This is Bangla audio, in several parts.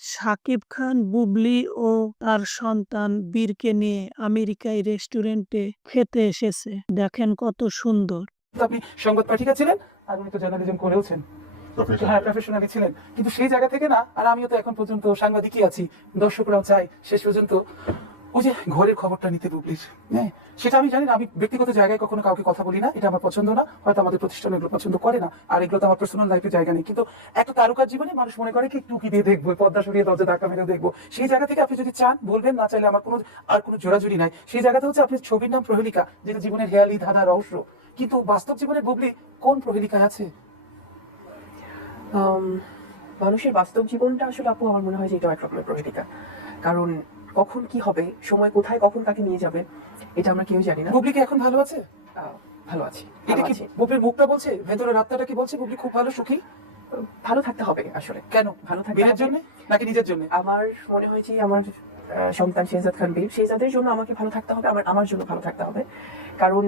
শাকিব খান বুবলি ও তার সন্তান বীরকে নিয়ে আমেরিকায় রেস্টুরেন্টে খেতে এসেছে। দেখেন কত সুন্দর। আপনি সংবাদ পাঠিকা ছিলেন আর উনি তো জার্নালিজম করেওছেন। হ্যাঁ প্রফেশনালি ছিলেন। কিন্তু সেই জায়গা থেকে না আর আমিও তো এখন পর্যন্ত সাংবাদিকই আছি। দর্শকরাও চাই শেষ পর্যন্ত ওই যে ঘরের খবরটা নিতে বুবলির হ্যাঁ সেটা আমি জানি না। আমি ব্যক্তিগত জায়গায় কখনো কাউকে কথা বলি না। এটা আমার পছন্দ না। হয়তো আমাদের প্রতিষ্ঠান এগুলো পছন্দ করে না। আর এগুলো তো আমার পার্সোনাল লাইফে জায়গা নেই। কিন্তু একটা তারকার জীবনে মানুষ মনে করে কি, একটু কি দিয়ে দেখব? পর্দা সরিয়ে দরজা ধাক্কা মেরে দেখব। সেই জায়গা থেকে আপনি যদি চান, বলবেন, না চাইলে আমার কোনো, আর কোনো জোড়াজুড়ি নাই। সেই জায়গাতে হচ্ছে আপনার ছবির নাম প্রহেলিকা, যেটা জীবনের হেয়ালি, ধাঁধা, রহস্য। কিন্তু বাস্তব জীবনের বুবলি কোন প্রহেলিকায় আছে? মানুষের বাস্তব জীবনটা আসলে আপু, আমার মনে হয় যে এটা এক রকমের প্রহেলিকা। কারণ কখন কি হবে সময় কোথায় কখন কাকে নিয়ে যাবে এটা আমরা কেউ জানি না। বুবলি কি এখন ভালো আছে? ভালো আছি এটা কি বুবলির মুখটা বলছে? ভেতরের রাত্তাটা কি বলছে বুবলি? খুব ভালো সুখী? ভালো থাকতে হবে আসলে। কেন? ভালো থাকতে বীরের হবে। জন্য? নাকি নিজের জন্য? আমার মনে হয় যে আমার সন্তান শেহজাদ খান বীর। শেহজাদের জন্য আমাকে ভালো থাকতে হবে আমার আমার জন্য ভালো থাকতে হবে। কারণ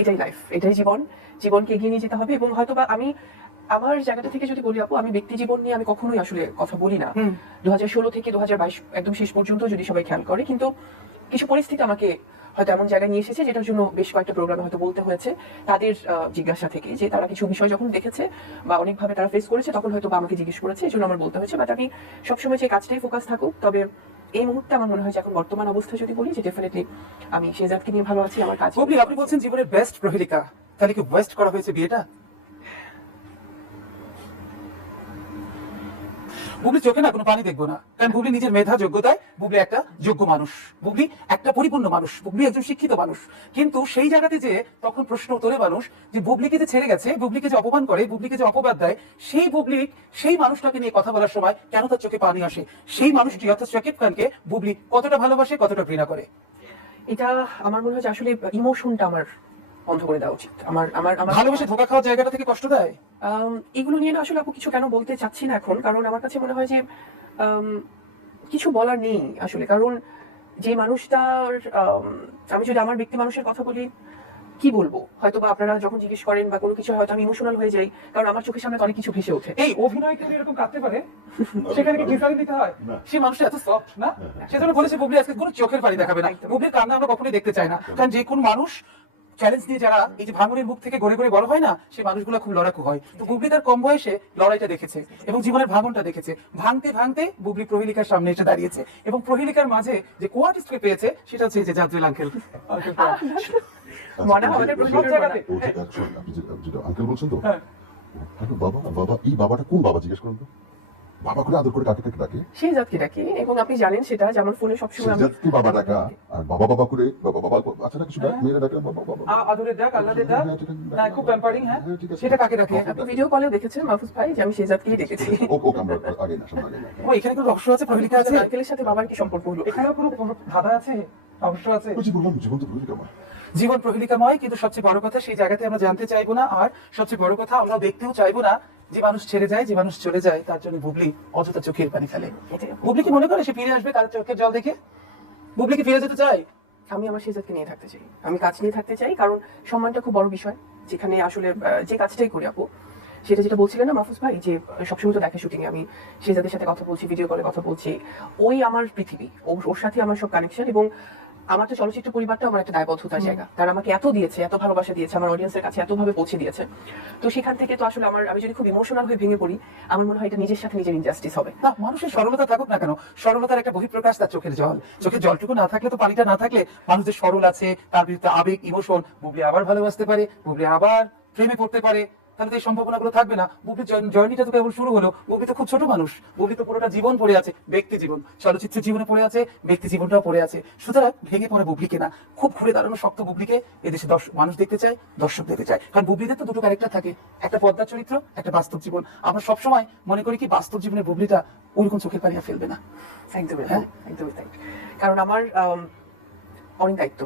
এটাই লাইফ এটাই জীবন। জীবনকে এগিয়ে নিয়ে যেতে হবে এবং হয়তো বা আমি আমার জায়গাটা থেকে যদি বলি আপু আমি ব্যক্তি জীবন নিয়ে আমি কখনোই আসলে কথা বলি না। দু হাজার ষোলো থেকে দু হাজার বাইশ একদম শেষ পর্যন্ত যদি সবাই খেয়াল করে কিন্তু কিছু পরিস্থিতি আমাকে হয়তো এমন জায়গায় নিয়ে এসেছে যেটার জন্য বেশ কয়েকটা প্রোগ্রামে হয়তো বলতে হয়েছে। তাদের জিজ্ঞাসা থেকে যে তারা কিছু বিষয় যখন দেখেছে বা অনেকভাবে তারা ফেস করেছে তখন হয়তো বা আমাকে জিজ্ঞেস করেছে এই জন্য আমার বলতে হয়েছে। বাট আমি সবসময় যে কাজটাই ফোকাস থাকুক তবে এই মুহূর্তে আমার মনে হয় যে এখন বর্তমান অবস্থা যদি বলি যে ডেফিনেটলি আমি শেজাদকে নিয়ে ভালো আছি আমার কাজ আপনি বলছেন জীবনের বেস্ট প্রহেলিকা তাহলে কি ওয়েস্ট করা হয়েছে বিয়েটা? বুবলি চোখে না কোনো পানি দেখব না। কারণ বুবলি নিজের মেধা, যোগ্যতায় বুবলি একটা যোগ্য মানুষ। বুবলি একটা পরিপূর্ণ মানুষ। বুবলি একজন শিক্ষিত মানুষ। কিন্তু সেই জায়গাতে যে তখন প্রশ্ন তোলে মানুষ যে বুবলিকে যে ছেড়ে গেছে, বুবলিকে যে অপমান করে, বুবলিকে যে অপবাদ দেয়, সেই বুবলি সেই মানুষটাকে নিয়ে কথা বলার সময় কেন তার চোখে পানি আসে? সেই মানুষটি, অর্থাৎ শাকিব খানকে বুবলি কতটা ভালোবাসে, কতটা ঘৃণা করে? এটা আমার মনে হয় যে আসলে ইমোশনটা আমার বন্ধ করে দেওয়া উচিত। আমার আমার আমার ভালোবেসে ধোকা খাওয়ার জায়গাটা থেকে কষ্ট দেয়? এগুলো নিয়ে না আসলে আপু কিছু কেন বলতে চাচ্ছি না এখন কারণ আমার কাছে মনে হয় যে কিছু বলার নেই আসলে। কারণ যে মানুষটার আমি যদি আমার ব্যক্তি মানুষের কথা বলি কি বলব? হয়তো বা আপনারা যখন জিজ্ঞেস করেন বা কোনো কিছু হয়তো আমি ইমোশনাল হয়ে যাই কারণ আমার চোখের সামনে অনেক কিছু ভেসে ওঠে। এই অভিনয় কিন্তু এরকম কাঁদতে পারে? সেখানে কি গ্লিসারিন দিতে হয়? না। সে মানুষটা এত সফট না? সেজন্য বলেছে বুবলি আজকে কোনো চোখের পানি দেখাবে না। বুবলির কান্না আমরা কখনোই দেখতে চাই না। কারণ যে কোন মানুষ চ্যালেঞ্জ নিয়ে যারা এই যে ভাঙনের মুখ থেকে গড়ে গড়ে বড় হয় না সেই মানুষগুলো খুব লড়াকু হয় তো বুবলি তার কম বয়সে লড়াইটা দেখেছে এবং জীবনের ভাঙনটা দেখেছে ভাঙতে ভাঙতে বুবলি প্রহেলিকার সামনে এসে দাঁড়িয়েছে এবং প্রহেলিকার মাঝে যে কোয়ার্টিস্টকে পেয়েছে সেটা হচ্ছে যে জাদ্রিল আঙ্কেল মনে হয় যেটা আঙ্কেল বলছেন তো হ্যাঁ। বাবা বাবা এই বাবাটা কোন বাবা জিজ্ঞেস করুন তো বাবা করে আদর করে কাকে কাকে ডাকে। শেহজাদকে ডাকি এবং আপনি জানেন সেটা যে আমার ফোনে সবসময় আমি সিজাতকে বাবা ডাকা। আর বাবা বাবা করে বাবা বাবা আচ্ছা না কিছু ডাক মেয়েরা ডাকে বাবা বাবা আ- আদরের ডাক আল্লাদের ডাক। হ্যাঁ, ঠিক আছে। হ্যাঁ, খুব প্যাম্পারিং হ্যাঁ। হ্যাঁ। সেটা কাকে ডাকে? আপনি ভিডিও কলেও দেখেছেন মাহফুজ ভাই যে আমি শেহজাদকেই দেখেছি। ও ও আমরা আগে না সামনে ও এখানে কোনো রহস্য আছে? প্রহেলিকা আছে? আঙ্কেলের সাথে বাবার কি সম্পর্ক হলো? এখানেও কোনো ধাঁধা আছে? অবশ্য আছে? জীবন তো আমার জীবন প্রহেলিকাময় কিন্তু সবচেয়ে বড় কথা সেই জায়গাতে আমরা জানতে চাইব না আর সবচেয়ে বড় কথা আমরা দেখতেও চাইব না যে মানুষ ছেড়ে যায়, যে মানুষ চলে যায়, তার জন্য বুবলি অযথা চোখের পানি ফেলে। বুবলি কি মনে করে সে ফিরে আসবে তার চোখের জল দেখে? বুবলি কি ফিরে যেতে চায়? আমি আমার শেজাদকে নিয়ে থাকতে চাই। আমি কাজ নিয়ে থাকতে চাই, কারণ সম্মানটা খুব বড় বিষয়, যেখানে আসলে যে কাজটাই করি আপু, সেটা যেটা বলছিলেন না মাহফুজ ভাই, যে সবসময় তো দেখে শুটিং আমি শেজাদের সাথে কথা বলছি ভিডিও কলে কথা বলছি, ওই আমার পৃথিবী ওর সাথে আমার সব কানেকশন এবং আমার তো চলচ্চিত্র পরিবারটা আমার একটা দায়বদ্ধতার জায়গা। তারা আমাকে এত দিয়েছে এত ভালোবাসা দিয়েছে আমার অডিয়েন্সের কাছে এতভাবে পৌঁছে দিয়েছে। তো সেখান থেকে তো আসলে আমার আমি যদি খুব ইমোশনাল হয়ে ভেঙে পড়ি আমার মনে হয় এটা নিজের সাথে নিজের ইনজাস্টিস হবে। না মানুষের সরলতা থাকুক না কেন সরলতার একটা বহিঃপ্রকাশ তার চোখের জল। চোখের জলটুকু না থাকলে তো পানিটা না থাকলে মানুষ যে সরল আছে তার বিরুদ্ধে আবেগ ইমোশন বুবলি আবার ভালোবাসতে পারে বুবলি আবার প্রেমে পড়তে পারে। তাহলে তো এই সম্ভাবনাগুলো থাকবে না। বুবলির জার্নিটা তো কেবল শুরু হলো। বুবলি তো খুব ছোট মানুষ। বুবলি তো পুরোটা জীবন পড়ে আছে ব্যক্তি জীবন। চলচ্চিত্র জীবনে পড়ে আছে ব্যক্তি জীবনটাও পড়ে আছে। সুতরাং ভেঙে পড়ে বুবলিকে না। খুব ঘুরে দাঁড়ানো শক্ত বুবলিকে এদেশে দর্শক মানুষ দেখতে চায় দর্শক দেখতে চায়। কারণ বুবলিদের তো দুটো ক্যারেক্টার থাকে। একটা পদ্মার চরিত্র একটা বাস্তব জীবন। আমরা সবসময় মনে করি কি বাস্তব জীবনের বুবলিটা ওইরকম চোখের পানিয়া ফেলবে না। একদমই হ্যাঁ। একদমই তাই কারণ আমার আম, অনেক দায়িত্ব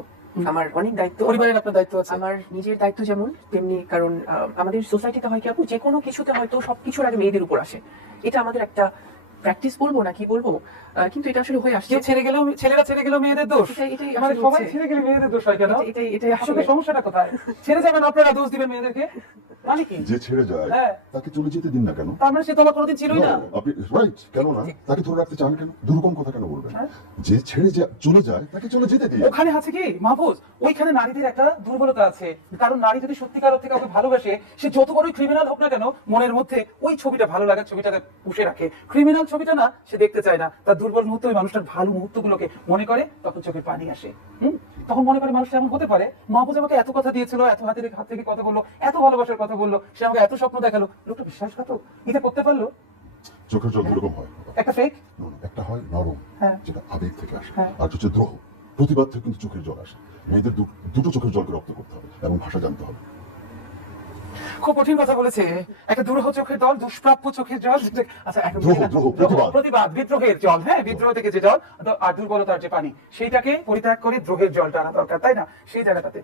আমার অনেক দায়িত্ব পরিবারের আপনার দায়িত্ব আছে? আমার নিজের দায়িত্ব যেমন তেমনি কারণ আমাদের সোসাইটিতে হয় কি আপু? যে কোনো কিছুতে হয়তো সবকিছুর আগে মেয়েদের উপর আসে। এটা আমাদের একটা প্র্যাকটিস বলব না কি বলব? কিন্তু এটা আসলে হয়ে আসছে। ছেড়ে গেলেও ছেলেরা ছেড়ে গেলেও মেয়েদের দোষ। মানে সবাই ছেড়ে গেলে মেয়েদের দোষ হয় কেন? এটা- এটাই এটাই আসলে। সমস্যাটা কোথায়? ছেড়ে যাবেন আপনারা দোষ দিবেন মেয়েদেরকে? মানে কি? যে ছেড়ে যায় হ্যাঁ। তাকে চলে যেতে দিন না কেন? তার মানে সে তোমার কোনোদিন ছিলই না। আপনি রাইট কেন না? তাকে ধরে রাখতে চান কেন? দুরকম কথা কেন বলবেন? হ্যাঁ। যে ছেড়ে যা- চলে যায় তাকে চলে যেতে দিন। ওখানে আছে কি? মাহফুজ ওইখানে নারীদের একটা দুর্বলতা আছে। কারণ নারী যদি সত্যিকার অর্থে কাউকে ভালোবাসে সে যত বড়ই ক্রিমিনাল হোক না কেন মনের মধ্যে ওই ছবিটা ভালো লাগার ছবিটাকে পুষে রাখে। ক্রিমিনাল ছবিটা না সে দেখতে চায় না। তার দুর্বল মুহূর্ত ওই মানুষটার ভালো মুহূর্তগুলোকে মনে করে তখন চোখে পানি আসে। হুম? তখন মনে করে মানুষ এমন হতে পারে মাহফুজ আমাকে এত কথা দিয়েছিল এত হাতে হাত থেকে কথা বলল এত ভালোবাসার কথা বলল সে আমাকে এত স্বপ্ন দেখাল। লোকটা বিশ্বাসঘাতক। এটা করতে পারল? চোখের জল দুরকম হয়। একটা ফেক একটা হয় নরম হ্যাঁ। যেটা আবেগ থেকে আসে হ্যাঁ। আর হচ্ছে দ্রোহ। প্রতিবাদ থেকে কিন্তু চোখের জল আসে। মেয়েদের দুটো চোখের জলকে রপ্ত করতে হবে এবং ভাষা জানতে হবে। খুব কঠিন কথা বলেছে। একটা দুরূহ চোখের দল দুষ্প্রাপ্য চোখের জল। আচ্ছা প্রতিবাদ। বিদ্রোহের জল হ্যাঁ বিদ্রোহ থেকে যে জল আর দুর্বলতার যে পানি সেইটাকে পরিত্যাগ করে দ্রোহের জলটা আনা দরকার তাই না? সেই জায়গাটাতে।